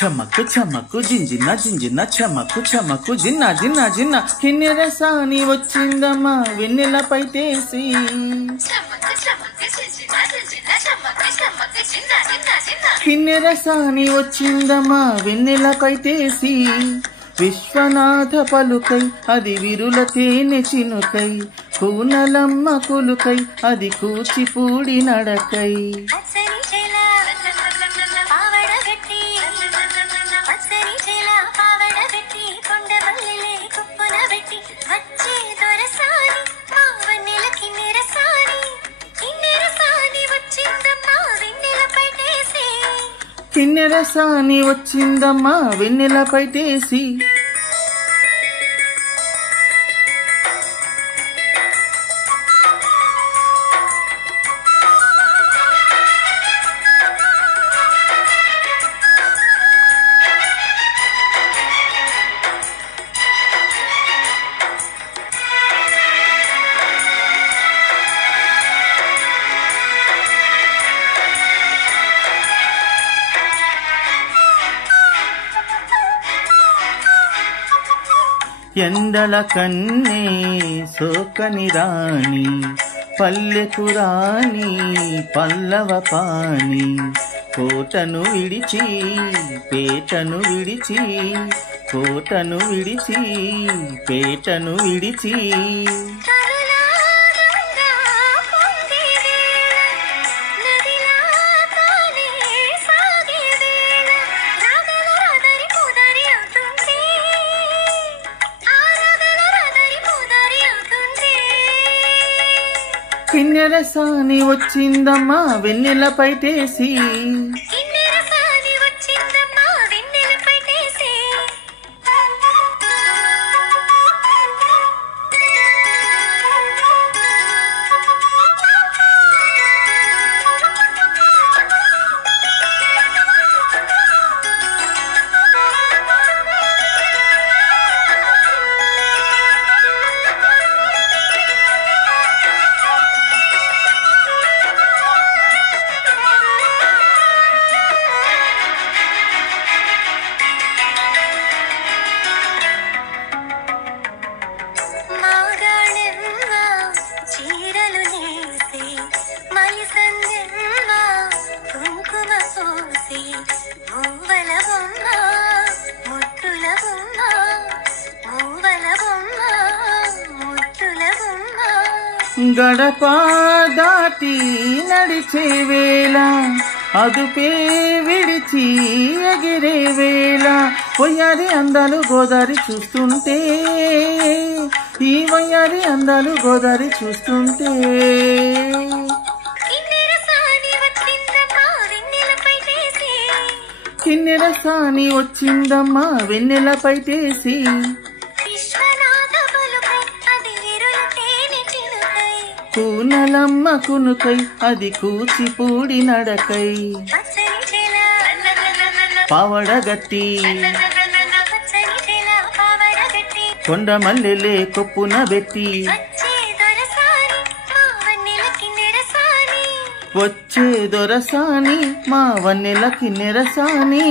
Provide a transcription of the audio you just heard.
చమకు చమకు జింజిన జింజిన చమకు చమకు జిన్న జిన్న జిన్న కిన్నెరసాని వచ్చిందమ్మా వెన్నెలపై తేసి కిన్నెరసాని వచ్చిందమ్మా వెన్నెలపై తేసి విశ్వనాథ పలుకై అది విరుల తేనె చినుకై కూనలమ్మ కులుకై అది కూచిపూడి నడకై కిన్నెరసాని వచ్చిందమ్మా వెన్నెలపై తేసి ఎండల కన్నే సోకని రాణి పల్లెకు రాణి పల్లవ పాణి కోటను విడిచి పేటను విడిచి కోటను విడిచి పేటను విడిచి కిన్నెరసాని వచ్చిందమ్మా వెన్నెలపై తేసి గడప దాటి నడిచే వేళ అదుపే విడిచి ఎగిరే వేళ వయ్యారి అందాలు గోదారి చూస్తుంటే ఈ వయ్యారి అందాలు గోదారి చూస్తుంటే కిన్నెరసాని వచ్చిందమ్మా వెన్నెలపై తేసి కూనలమ్మ కునుకై అది కూచిపూడి నడకై పావడగట్టి కొండ మల్లెలే కొప్పున బెట్టి వచ్చే దొరసాని మా వన్నెల కిన్నెరసాని